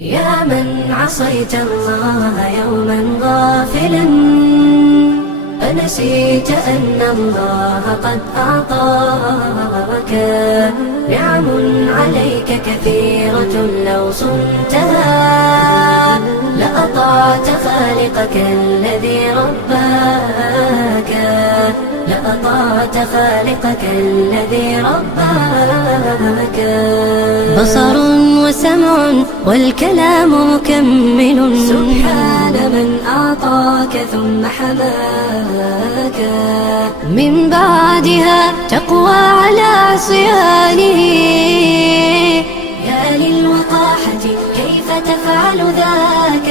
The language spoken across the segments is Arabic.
يا من عصيت الله يوما غافلا، أنسيت أن الله قد أعطاك نعم عليك كثيرة، لو صنتها لأطعت خالقك الذي رباك، لأطعت خالقك الذي رباك. بصر وسمع والكلام مكمل، سبحان من أعطاك ثم حماك. من بعدها تقوى على عصيانه، يا للوقاحة كيف تفعل ذاك؟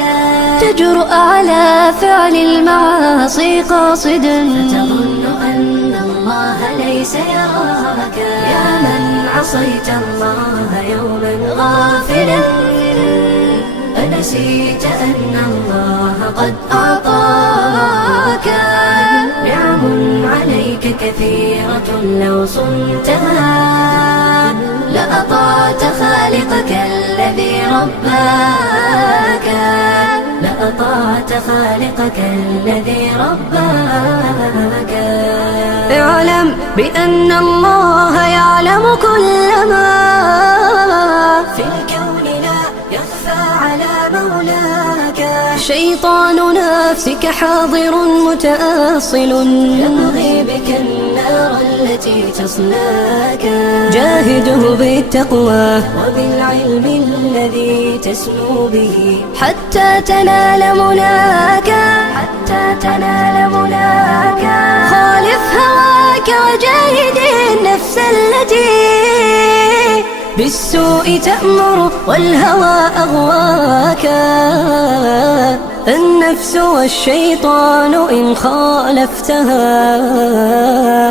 تجرؤ على فعل المعاصي قاصدا، فتظن أن الله ليس يراك. يا من عصيت الله يوما غافلا، أنسيت أن الله قد أعطاك نعم عليك كثيرة، لو صنتها لأطعت خالقك الذي رباك، لأطعت خالقك الذي رباك. اعلم بأن الله يعلم كل ما في الكون، لا يخفى على مولاك. شيطان نفسك حاضر متأصل، يبغي بك النار التي تصلاك. جاهده بالتقوى وبالعلم الذي تسمو به، حتى تنال مناك، حتى تنال مناك. خالف هواك وجاهد النفس التي بالسوء تأمر والهوى أغواك. النفس والشيطان إن خالفتها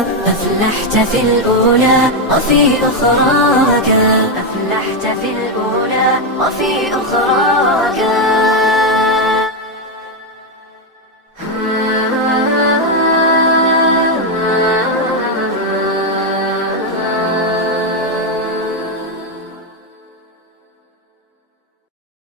أفلحت في الأولى وفي أخراك، أفلحت في الأولى وفي أخراك.